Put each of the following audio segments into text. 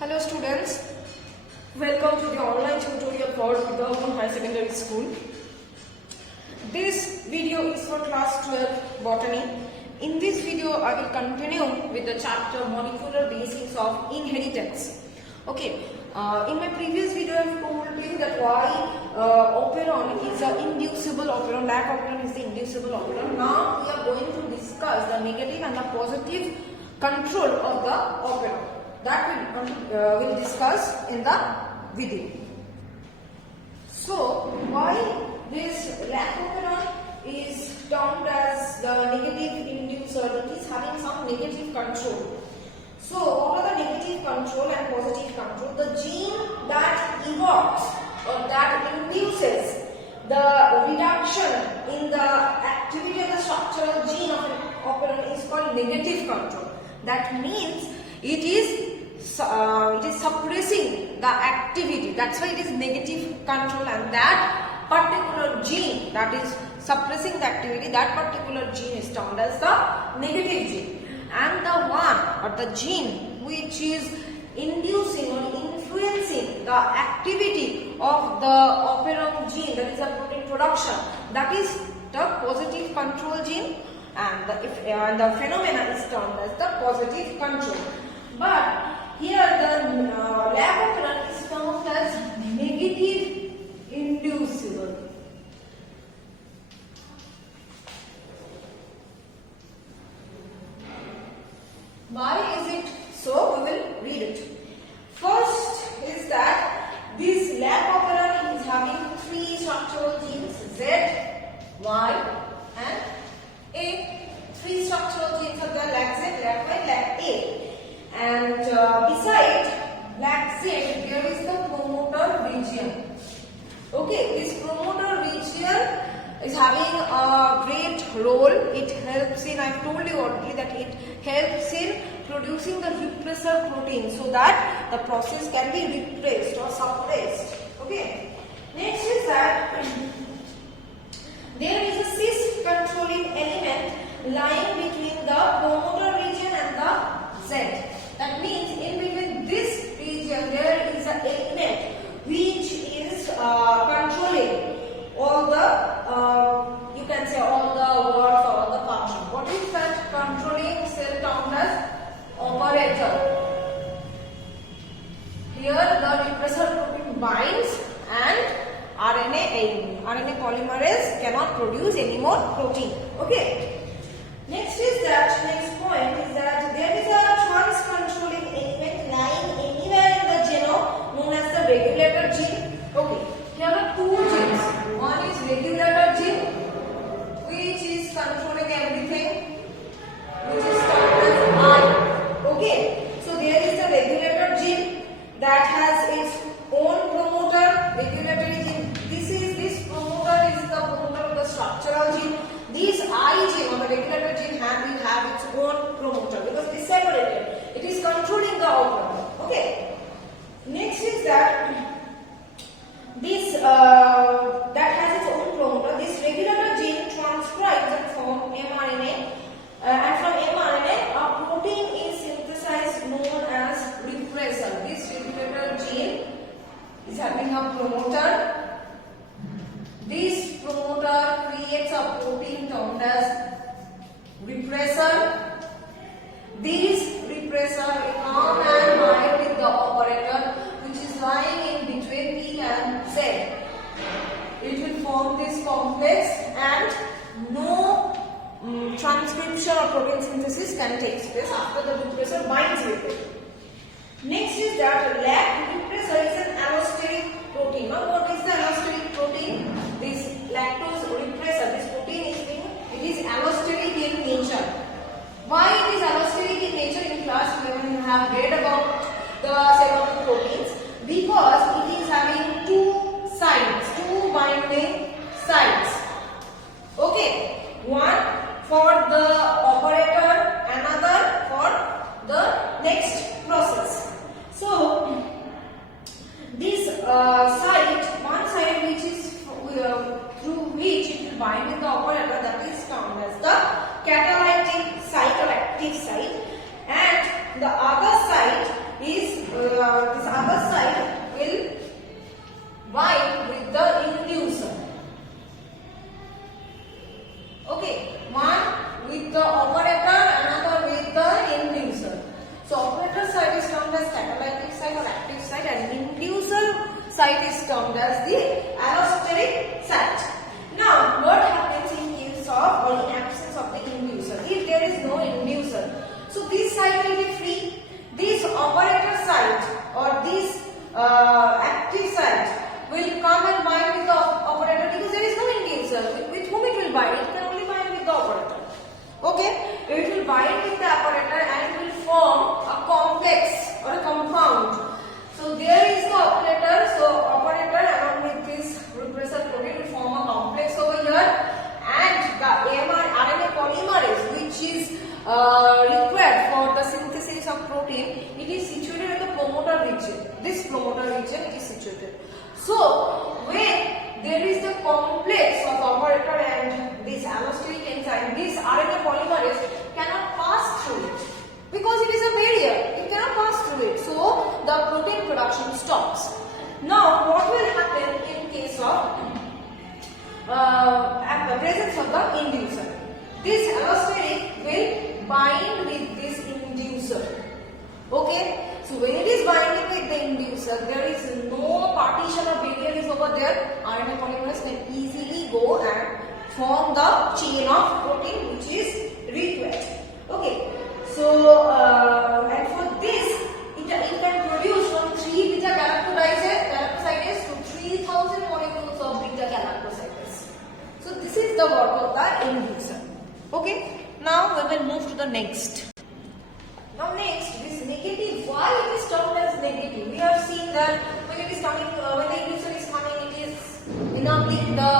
Hello students, welcome to the online tutorial for Vidyavan Higher Secondary School. This video is for class 12 botany. In this video I will continue with the chapter molecular basis of inheritance. Okay, in my previous video I have told you that why operon is an inducible operon, lac operon is the inducible operon. Now we are going to discuss the negative and the positive control of the operon. That we will discuss in the video. So, why this lac operon is termed as the negative inducer, that is having some negative control. So, what are the negative control and positive control? The gene that evokes or that induces the reduction in the activity of the structural gene of an operon is called negative control. That means it is suppressing the activity. That's why it is negative control, and that particular gene that is suppressing the activity, that particular gene is termed as the negative gene. And the one or the gene which is inducing or influencing the activity of the operon gene, that is a protein production, that is the positive control gene, and the phenomena is termed as the positive control. But here the lac operon is termed as negative inducible. Why is it so? We will read it. First is that this lac operon is having three structural genes, Z, Y and A. Three structural genes are there, lac Z, lac Y, lac A. And beside lac Z, there is the promoter region. Okay, this promoter region is having a great role. It helps in, I told you already that it helps in producing the repressor protein so that the process can be repressed or suppressed. Okay. Next is that there is a cis controlling element lying between the promoter region and the Z. That means in between this region there is an element which is controlling all the, you can say all the words or all the functions. What is that controlling cell termed as operator? Here the repressor protein binds and RNA polymerase cannot produce any more protein. Okay. Next point is that there is a trans-controlling element lying anywhere in the genome known as the regulator gene. Okay, here are two genes. One is regulator gene, which is controlling everything, which is termed as I. Okay, so there is the regulator gene that has its own promoter, regulatory gene. This promoter is the promoter of the structural gene. This I gene or the regulator gene will have its own promoter because it is separated. It is controlling the outcome. Okay. Next is that this that has its own promoter. This regulator gene transcribes and forms mRNA, and from mRNA a protein is synthesized known as repressor. This regulator gene is having a promoter. This promoter creates a protein termed as repressor. This repressor come and bind with the operator which is lying in between T and Z. It will form this complex and no transcription or protein synthesis can take place after the repressor binds with it. Next is that lac repressor is an allosteric protein. Now what is the allosteric protein? This lactose repressor, this protein it is allosteric in nature. Why it is allosteric in nature? In class 11 you have read about the several proteins. Because it is having two sites, two binding sites. Okay, one for the operator, another for the next process. So this one side which is through which it will bind with the operator, that is termed as the catalytic site or active site, and the other site is termed as catalytic site or active site, and inducer site is termed as the allosteric site. Now, what happens in case of or in absence of the inducer? If there is no inducer, so this site will be free. This operator site or this active site will come and bind with the operator because there is no inducer. With whom it will bind? It can only bind with the operator. Okay, it will bind with the operator and will form a complex or a compound. So there is the operator. So operator along with this repressor protein will form a complex over here, and the RNA polymerase, which is required for the synthesis of protein, it is situated at the promoter region. This promoter region is situated. So when there is the complex of operator and this allosteric enzyme, this RNA polymerase cannot pass through it because it is a barrier. It cannot pass through it. So the protein production stops. Now what will happen in case of the presence of the inducer? This allosteric will bind with this inducer. Okay, so when it is binding with the inducer, there is no partition or barrier is over there. RNA polymerase can easily go and form the chain of protein which is required. Okay, so and for this, it can produce from 3 beta galactosidase to 3000 molecules of beta galactosidase. So this is the work of the inducer. Okay, now we will move to the next. Now next, this negative, why it is termed as negative? We have seen that when it is coming, when the inducer is coming, it is enabling the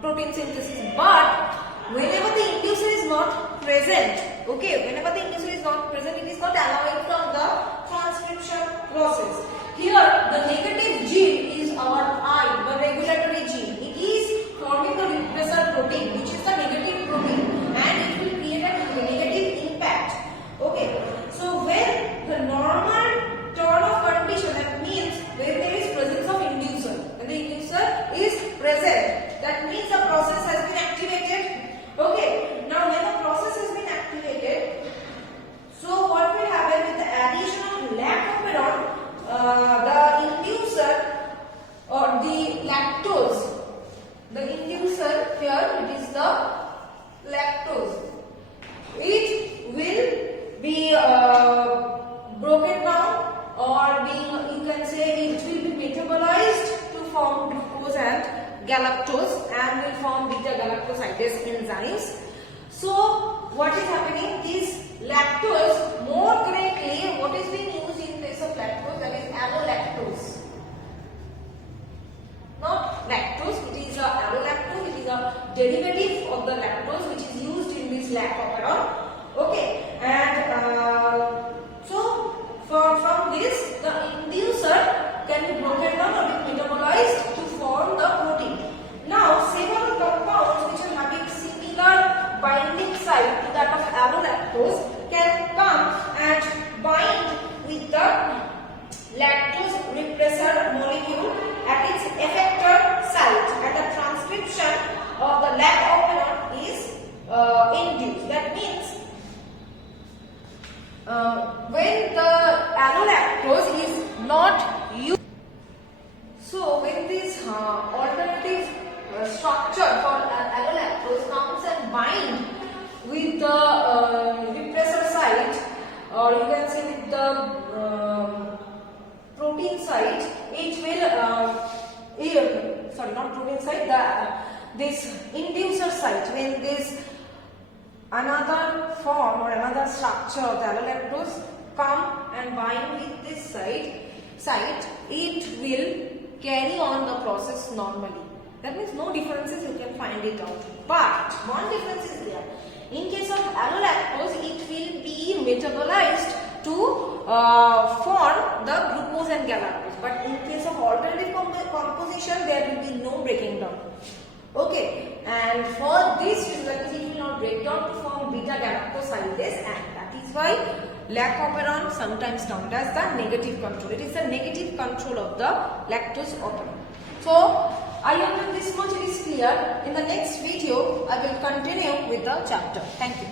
protein synthesis. But whenever the inducer is not present, okay, whenever the inducer is not present, it is not allowing from the transcription process. Here, the negative gene is our I, the regulatory gene. It is forming the repressor protein, which is the negative protein, and it will create a negative impact. Okay, so when the normal turn of condition, that means when there is presence of inducer, when the inducer is present, that means the process has been activated. Okay, now when the process has been activated, so what will happen with the addition of lactoferrin, the inducer or the lactose, the inducer here, it is the lactose, it will be broken down, or being, you can say it will be metabolized to form glucose and galactose and will form beta galactosidase enzymes. So what is happening? This lactose, more correctly, what is being used in place of lactose, that is allolactose. Not lactose, it is a allolactose, it is a derivative of the lactose which is used in this lactoferrin. Okay, and so from this, the inducer can be broken down or be metabolized to form the protein. Now, several compounds which are having similar binding site to that of allolactose can come and bind with the lactose repressor molecule at its effector site, and the transcription of the lactoferrin is induced. That means when the allolactose is not used, so when this alternative structure for allolactose comes and bind with the repressor site, or you can say with the protein site, it will sorry, not protein site, this inducer site, when this another form or another structure of the allolactose come and bind with this site, it will carry on the process normally. That means no differences, you can find it out. But one difference is there. In case of allolactose, it will be metabolized to form the glucose and galactose. But in case of alternative composition, there will be no breaking down. Okay, and for this reason, it will not break down to form beta galactosidase, and that is why lactoferrin sometimes termed as the negative control. It is the negative control of the lactose operon. So I hope that this much is clear. In the next video, I will continue with the chapter. Thank you.